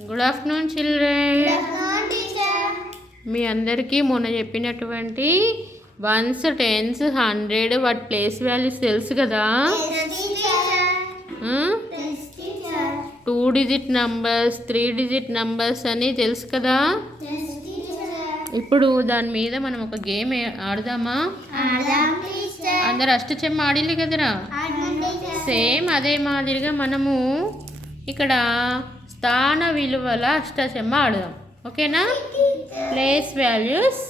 Good afternoon children. Good afternoon, teacher. మీ అందరికీ మొన్న చెప్పినటువంటి వన్స్, టెన్స్, 100 వాటి ప్లేస్ వాల్యూస్ తెలుసు కదా. Yes, teacher. Yes, teacher. 2 digit numbers, 3 digit numbers అని తెలుసు కదా. Yes, teacher. ఇప్పుడు దాని మీద మనం ఒక గేమ్ ఆడదామా? Adam, teacher. అందరు అష్టచెమ్మ ఆడిల్లు కదరా. Adam, teacher. సేమ్ అదే మాదిరిగా మనము ఇక్కడ స్థాన విలువల అష్టాచెమ్మ ఆడదాం. ఓకేనా? Place values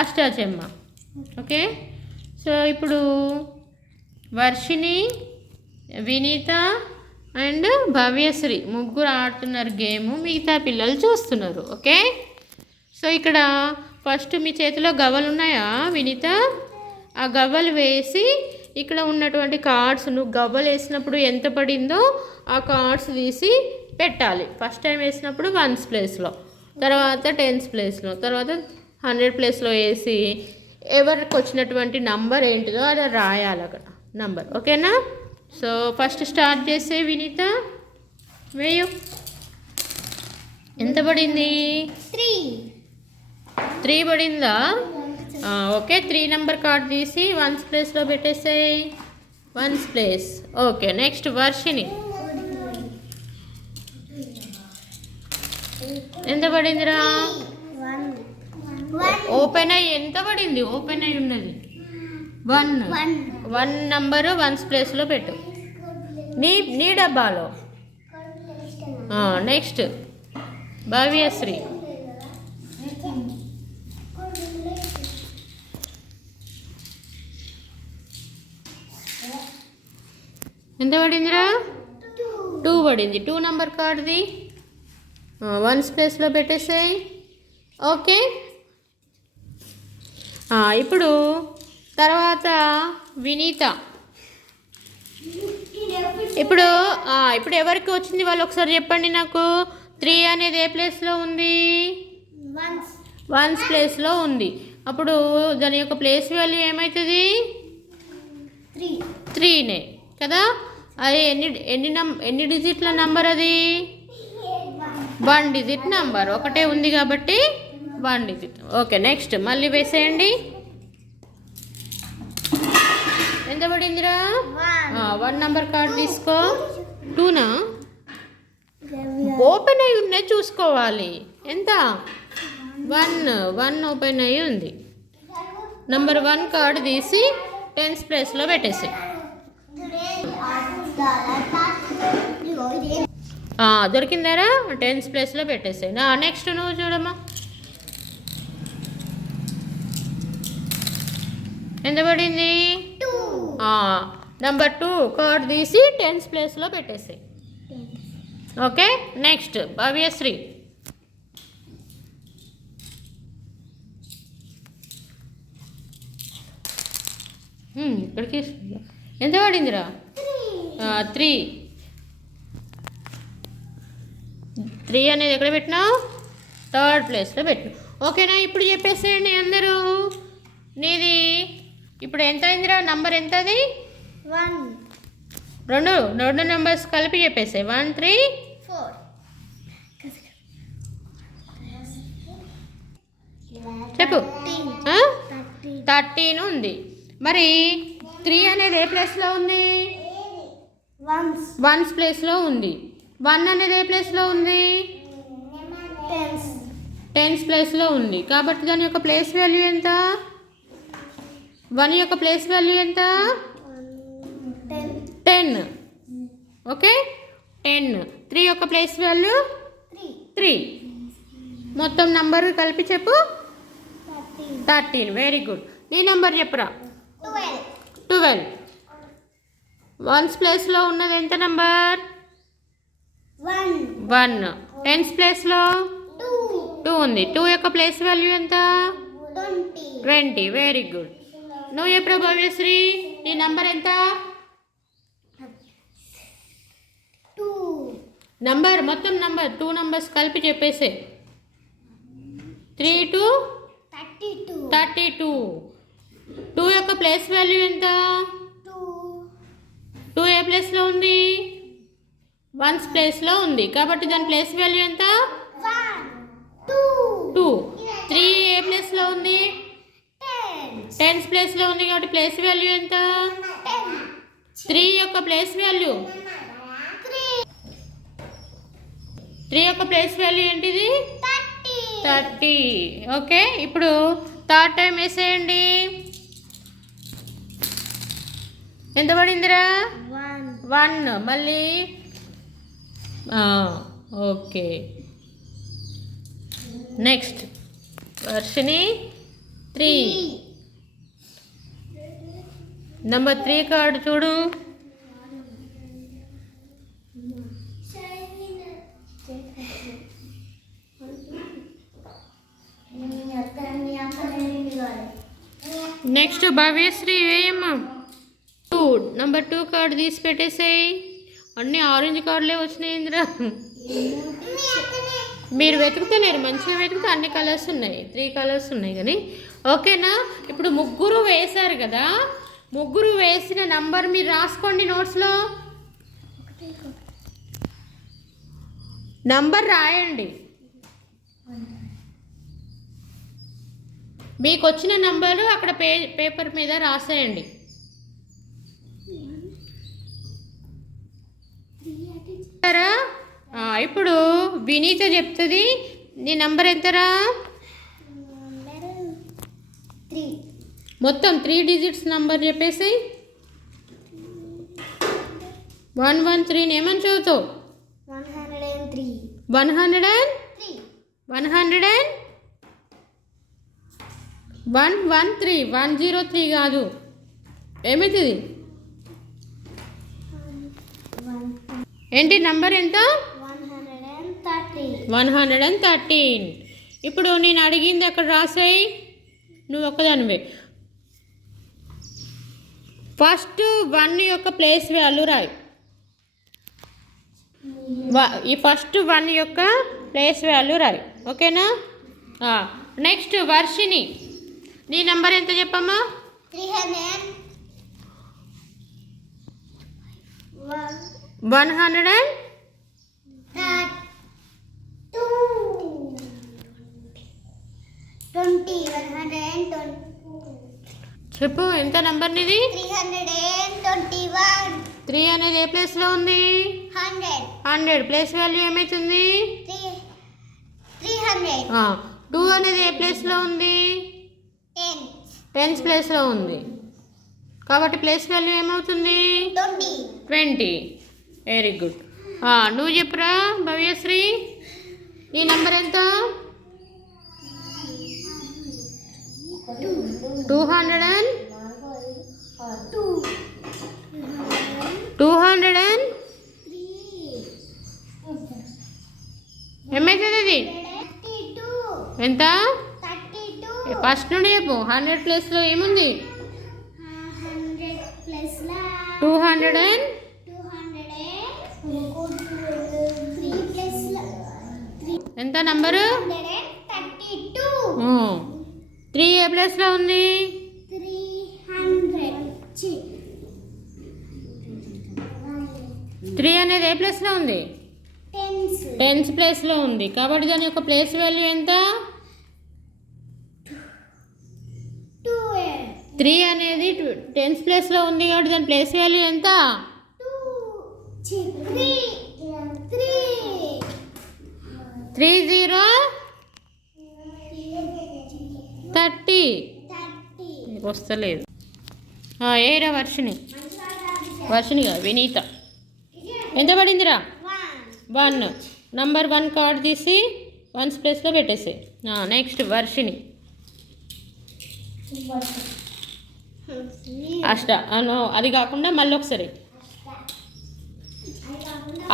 Ashtachamma. Okay. So ఇప్పుడు వర్షిని, వినీత అండ్ భవ్యశ్రీ ముగ్గురు ఆడుతున్నారు గేము. మిగతా పిల్లలు చూస్తున్నారు. ఓకే. సో ఇక్కడ ఫస్ట్ మీ చేతిలో గవ్వలు ఉన్నాయా వినీత? ఆ గవ్వలు వేసి ఇక్కడ ఉన్నటువంటి కార్డ్స్, నువ్వు గవ్వలు వేసినప్పుడు ఎంత పడిందో ఆ కార్డ్స్ తీసి పెట్టాలి. ఫస్ట్ టైం వేసినప్పుడు 1s ప్లేస్లో, తర్వాత 10s ప్లేస్లో, తర్వాత 100 ప్లేస్లో వేసి ఎవరికి వచ్చినటువంటి నంబర్ ఏంటిదో అది రాయాలి అక్కడ నంబర్. ఓకేనా? సో ఫస్ట్ స్టార్ట్ చేసే వినీత, వేయు. ఎంత పడింది? 3 పడిందా? ఓకే. 3 నెంబర్ కార్డ్ తీసి 1s ప్లేస్లో పెట్టేసేయి. 1s place. Okay. Next Varshini, ఎంత పడిందిరా? ఓపెన్ అయ్యి ఎంత పడింది? ఓపెన్ అయ్యి ఉన్నది 1 నంబరు 1s ప్లేస్లో పెట్టు నీ డబ్బాలో. నెక్స్ట్ భవ్యశ్రీ, ఎంత పడిందిరా? 2 పడింది. 2 నెంబర్ కార్డుది 1s ప్లేస్లో పెట్టేసాయి. ఓకే. ఇప్పుడు తర్వాత వినీత. ఇప్పుడు ఎవరికి వచ్చింది వాళ్ళు ఒకసారి చెప్పండి నాకు. 3 అనేది ఏ ప్లేస్లో ఉంది? 1s ప్లేస్లో ఉంది. అప్పుడు దాని యొక్క ప్లేస్ వాల్యూ ఏమవుతుంది? 3నే కదా. అది ఎన్ని డిజిట్ల నంబర్? అది 1 డిజిట్ నంబర్. ఒకటే ఉంది కాబట్టి 1 డిజిట్. ఓకే. నెక్స్ట్ మళ్ళీ వేసేయండి. ఎంత పడిందిరా? 1 నెంబర్ కార్డ్ తీసుకో. 2నా? ఓపెన్ అయ్యి ఉన్నాయి చూసుకోవాలి. ఎంత? 1 ఓపెన్ అయ్యి ఉంది. నంబర్ 1 కార్డు తీసి 10s ప్లేస్లో పెట్టేసి. దొరికిందారా? 10s ప్లేస్లో పెట్టేసాయి. నెక్స్ట్ నువ్వు చూడమ్మా. ఎంత పడింది? నంబర్ 2 కార్డ్ తీసి 10s ప్లేస్లో పెట్టేసాయి. ఓకే. నెక్స్ట్ భవ్యశ్రీ, ఇక్కడికి ఎంత పడిందిరా? 3 అనేది ఎక్కడ పెట్టినావు? 3rd ప్లేస్లో పెట్టినావు. ఓకేనా? ఇప్పుడు చెప్పేసేయండి అందరూ. నీది ఇప్పుడు ఎంత అయిందిరా? నంబర్ ఎంత? అది 2 నెంబర్స్ కలిపి చెప్పేసాయి. 1 3 4. చెప్పు. 13 ఉంది. మరి 3 అనేది ఏ ప్లేస్లో ఉంది? 1s ప్లేస్లో ఉంది. 1 అనేది ఏ ప్లేస్లో ఉంది? 10s ప్లేస్లో ఉంది. కాబట్టి దాని యొక్క ప్లేస్ వాల్యూ ఎంత? 1 యొక్క ప్లేస్ వాల్యూ ఎంత? 10. ఓకే. 10. 3 యొక్క ప్లేస్ వాల్యూ 3. మొత్తం నంబర్ కలిపి చెప్పు. 13. Very good. నీ నెంబర్ చెప్పురా. 12. 1s ప్లేస్లో ఉన్నది ఎంత నెంబర్? 1. 10s ప్లేస్లో 2 ఉంది. 2 యొక్క ప్లేస్ వాల్యూ ఎంత? 20. Very good. నువ్వు ఎప్పుడు భవ్యశ్రీ నీ నంబర్ ఎంత? నంబర్ మొత్తం నంబర్ 2 నంబర్స్ కలిపి చెప్పేసే. 3 to 32. 2 యొక్క ప్లేస్ వాల్యూ ఎంత? 2 ఏ ప్లేస్లో ఉంది? వన్స్ ప్లేస్లో ఉంది కాబట్టి దాని ప్లేస్ వాల్యూ ఎంత? 2 2. 3 ఏ ప్లేస్లో ఉంది? టెన్స్ ప్లేస్లో ఉంది కాబట్టి ప్లేస్ వాల్యూ ఎంత? 3 యొక్క ప్లేస్ వాల్యూ 3 యొక్క ప్లేస్ వాల్యూ ఏంటిది? 30. ఓకే, ఇప్పుడు థర్డ్ టైం వేసేయండి. ఎంత పడిందిరా? 1. మళ్ళీ okay. Next Varshini 3. Number 3 card చూడు. నెక్స్ట్ భవ్యశ్రీ వేయమ్మా. 2. నెంబర్ 2 కార్డు తీసి పెట్టేసాయి. అన్నీ ఆరెంజ్ కార్డులే వచ్చినాయి ఇంద్రా. మీరు వెతుకుతలేరు, మంచిగా వెతుకుతే అన్ని కలర్స్ ఉన్నాయి, 3 కలర్స్ ఉన్నాయి కానీ. ఓకేనా? ఇప్పుడు ముగ్గురు వేశారు కదా, ముగ్గురు వేసిన నంబర్ మీరు రాసుకోండి నోట్స్లో. నంబర్ రాయండి. మీకు వచ్చిన నంబరు అక్కడ పేపర్ మీద రాసేయండి. ఇప్పుడు వినీత చెప్తుంది. నీ నంబర్ ఎంతరా? 3. మొత్తం 3 డిజిట్స్ నంబర్ చెప్పేసి 113 ఏమని చదువుతావు? 103. 113 103 కాదు, ఏమవుతుంది? ఏంటి నంబర్ ఎంత? 113. ఇప్పుడు నేను అడిగింది అక్కడ రాసాయి, నువ్వు ఒక్కదానివే. ఫస్ట్ 1 యొక్క ప్లేస్ వాల్యూ రాయి. ఈ ఫస్ట్ 1 యొక్క ప్లేస్ వాల్యూ రాయి. ఓకేనా? నెక్స్ట్ వర్షిని, నీ నంబర్ ఎంత చెప్పమ్మా? 100. చెప్పు ఎంత నంబర్ నీది? 321. 3 అనేది ఏ ప్లేస్లో ఉంది? 100. ప్లేస్ వాల్యూ ఏమవుతుంది? 300. 2 అనేది ఏ ప్లేస్లో ఉంది? 10th ప్లేస్లో ఉంది కాబట్టి ప్లేస్ వాల్యూ ఏమవుతుంది? 20. Very good. నువ్వు చెప్పురా భవ్యశ్రీ, నీ నంబర్ ఎంత? 200. ఏమవుతుంది అది? ఎంత? ఫస్ట్ నుండి చెప్పు. 100 ప్లేస్లో ఏముంది? 200. ఎంత నంబరు? 3 ఏ ప్లేస్లో ఉంది? 3 అనేది ఏ ప్లేస్లో ఉంది? 10th ప్లేస్లో ఉంది కాబట్టి దాని యొక్క ప్లేస్ వాల్యూ ఎంత? 3 అనేది 10th ప్లేస్లో ఉంది కాబట్టి దాని ప్లేస్ వాల్యూ ఎంత? 30. 30 వస్తలేదు. ఏరా వర్షిని కాదు వినీత. ఎంత పడిందిరా? 1. నంబర్ 1 కార్డ్ తీసి 1th ప్లేస్లో పెట్టేసి. నెక్స్ట్ వర్షిని అష్ట అది కాకుండా మళ్ళీ ఒకసారి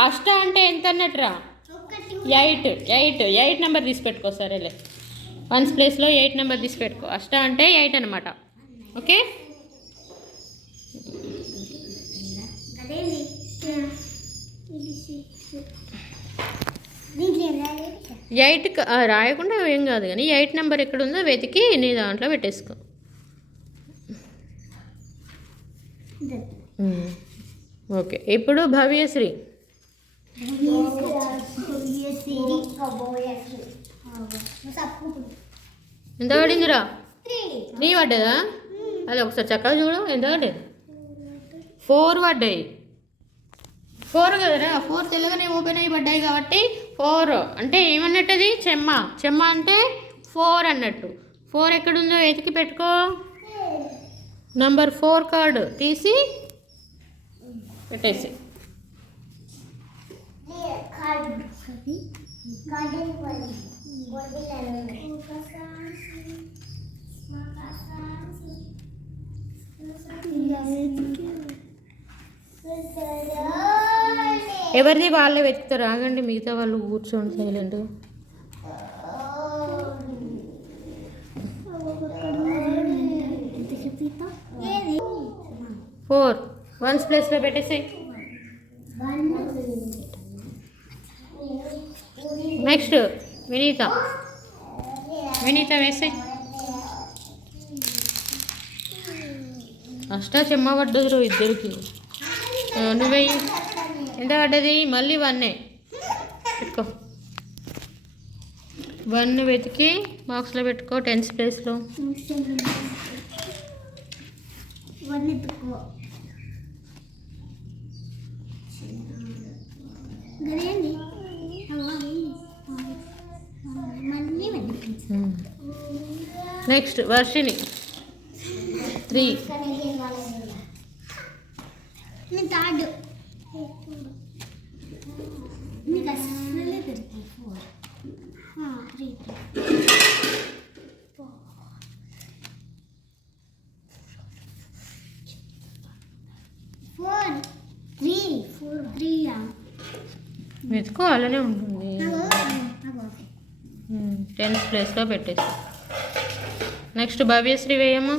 అష్ట అంటే ఎంత అన్నట్టురా? 8 నెంబర్ తీసి పెట్టుకో. సరేలే, 1th ప్లేస్లో 8 నెంబర్ తీసి పెట్టుకో. అష్ట అంటే 8 అనమాట. ఓకే, 8 రాయకుండా ఏం కాదు కానీ 8 నెంబర్ ఎక్కడుందో వెతికి నీ దాంట్లో పెట్టేసుకో. ఓకే, ఇప్పుడు భవ్యశ్రీ ఎంత పడిందిరా 3 పడ్డదా అది ఒకసారి చక్కగా చూడు ఎంత పడ్డది 4 పడ్డాయి 4 కదరా 4 తెల్లగానే ఓపెన్ అయ్యి పడ్డాయి కాబట్టి 4 అంటే ఏమన్నట్టు అది చెమ్మ అంటే 4 అన్నట్టు 4 ఎక్కడుందో ఎతికి పెట్టుకో నంబర్ 4 కార్డు తీసి పెట్టేసి ఎవరిది వాళ్ళే వెతుకుతారు ఆగండి మిగతా వాళ్ళు కూర్చోండి సైలెంట్ 4 వన్స్ ప్లేస్లో పెట్టేసాయి నెక్స్ట్ వినీత వేసాయి అష్టాచెమ్మ పడ్డది ఇద్దరికి నువ్వెయ్యి ఎంత పడ్డది మళ్ళీ 1 పెట్టుకో 1 వెతికి బాక్స్లో పెట్టుకో 10th ప్లేస్లో నెక్స్ట్ వర్షిని 3 వెతుకో అలానే ఉంటుంది 10th ప్లేస్లో పెట్టేసి నెక్స్ట్ భవ్యశ్రీ వేయమ్మా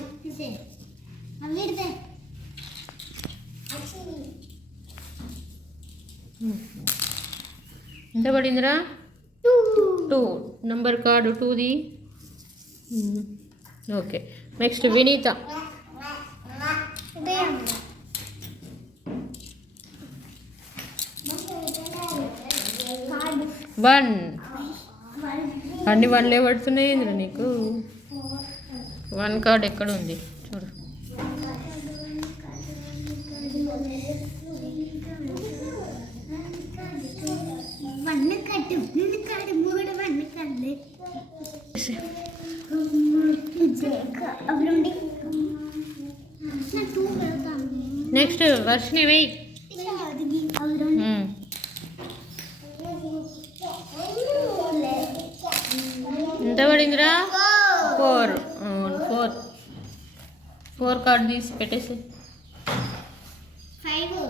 ఎంత పడిందిరా 2 నంబర్ కార్డు 2ది ఓకే నెక్స్ట్ వినీత వన్ అన్ని 1లే పడుతున్నాయి ఏంద్రా నీకు 1 కార్డ్ ఎక్కడ ఉంది చూడు నెక్స్ట్ వర్షిని వెయ్యి ఎంత పడిందిరా 4 కార్డు తీసి పెట్టేసి 4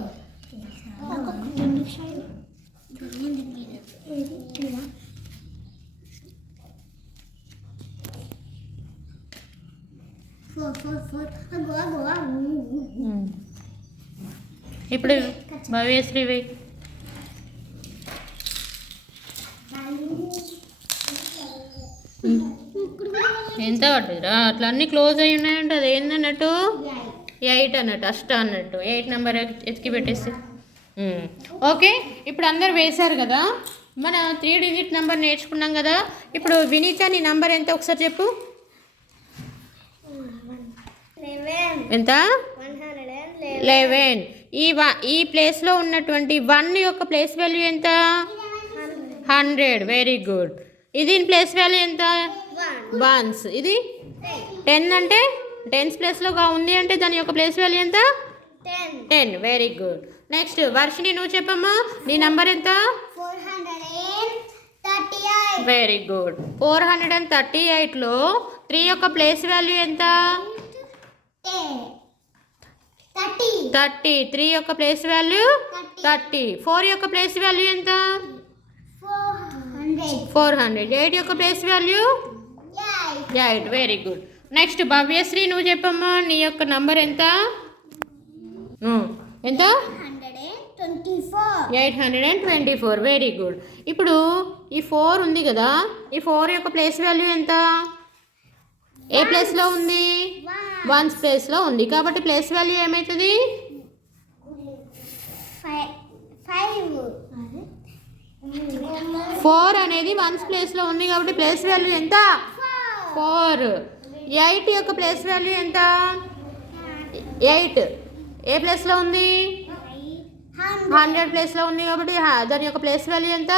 ఇప్పుడు భవ్యశ్రీ వెయ్యి ఎంత పడ్డదిరా అట్లా అన్నీ క్లోజ్ అయి ఉన్నాయంటే అది ఏందన్నట్టు 8 అన్నట్టు అన్నట్టు 8 నెంబర్ ఎతికి పెట్టేసి ఓకే ఇప్పుడు అందరు వేశారు కదా మన 3 డిజిట్ నెంబర్ నేర్చుకున్నాం కదా ఇప్పుడు వినీత నీ నంబర్ ఎంత ఒకసారి చెప్పు ఎంత 11 ఈ ప్లేస్లో ఉన్నటువంటి 1 యొక్క ప్లేస్ వాల్యూ ఎంత 100 వెరీ గుడ్ ఇది ప్లేస్ వాల్యూ ఎంత 1 ఇది 10 అంటే 10th ప్లేస్లో ఉంది అంటే దాని యొక్క ప్లేస్ వాల్యూ ఎంత 10 వెరీ గుడ్ నెక్స్ట్ వర్షిని నువ్వు చెప్పమ్మా నీ నంబర్ ఎంత 438 వెరీ గుడ్ 438లో 3 యొక్క ప్లేస్ వాల్యూ ఎంత 30 3 యొక్క ప్లేస్ వాల్యూ 30 4 యొక్క ప్లేస్ వాల్యూ ఎంత 400 8 యొక్క place value 8 very good next Bhavyasri నువ్వు చెప్పమ్మా నీ యొక్క నంబర్ ఎంత 824 వెరీ గుడ్ ఇప్పుడు ఈ 4 ఉంది కదా ఈ 4 యొక్క ప్లేస్ వాల్యూ ఎంత ఏ ప్లేస్లో ఉంది 1 ప్లేస్లో ఉంది కాబట్టి ప్లేస్ వాల్యూ ఏమవుతుంది 4 అనేది వన్స్ ప్లేస్లో ఉంది కాబట్టి ప్లేస్ వాల్యూ ఎంత? 4. 8 యొక్క ప్లేస్ వాల్యూ ఎంత? 8 ఏ ప్లేస్లో ఉంది? 100 ప్లేస్లో ఉంది కాబట్టి దాని యొక్క ప్లేస్ వాల్యూ ఎంత?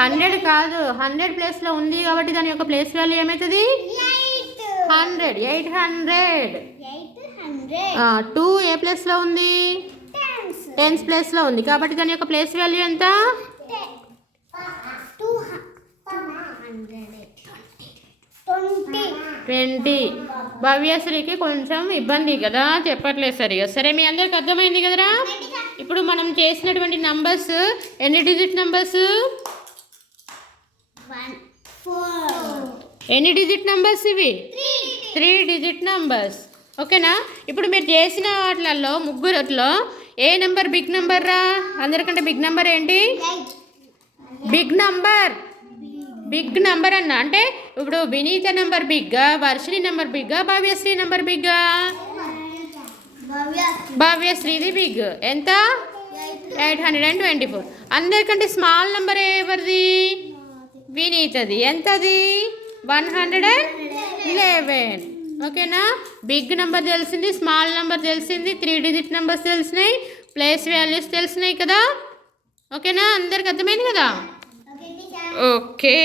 100 కాదు, 100 ప్లేస్లో ఉంది కాబట్టి దాని యొక్క ప్లేస్ వాల్యూ ఏమవుతుంది? 100. 800. 2 ఏ ప్లేస్లో ఉంది? 10 ప్లేస్లో ఉంది కాబట్టి దాని యొక్క ప్లేస్ వాల్యూ ఎంత? 20. భవ్యశ్రీకి కొంచెం ఇబ్బంది కదా, చెప్పట్లేదు సరిగా. సరే, మీ అందరికి అర్థమైంది కదరా? ఇప్పుడు మనం చేసినటువంటి నంబర్స్ ఎన్ని డిజిట్ నంబర్స్? ఎన్ని డిజిట్ నంబర్స్ ఇవి? 3 డిజిట్ నంబర్స్. ఓకేనా? ఇప్పుడు మీరు చేసిన వాటిలలో ముగ్గురులో ఏ నెంబర్ బిగ్ నెంబర్ రా? అందరికంటే బిగ్ నెంబర్ ఏంటి? బిగ్ నంబర్ అన్న అంటే ఇప్పుడు వినీత నెంబర్ బిగ్గా, వర్షిణి నెంబర్ బిగ్గా, భవ్యశ్రీ నెంబర్ బిగ్గా? భవ్యశ్రీది బిగ్. ఎంత? 824. అందరికంటే స్మాల్ నెంబర్ ఎవరిది? వినీతది. ఎంతది? 111. ఓకేనా? బిగ్ నెంబర్ తెలిసింది, స్మాల్ నెంబర్ తెలిసింది, 3 డిజిట్ నెంబర్స్ తెలిసినాయి, ప్లేస్ వాల్యూస్ తెలిసినాయి కదా. ఓకేనా? అందరికి అర్థమైంది కదా? ఓకే.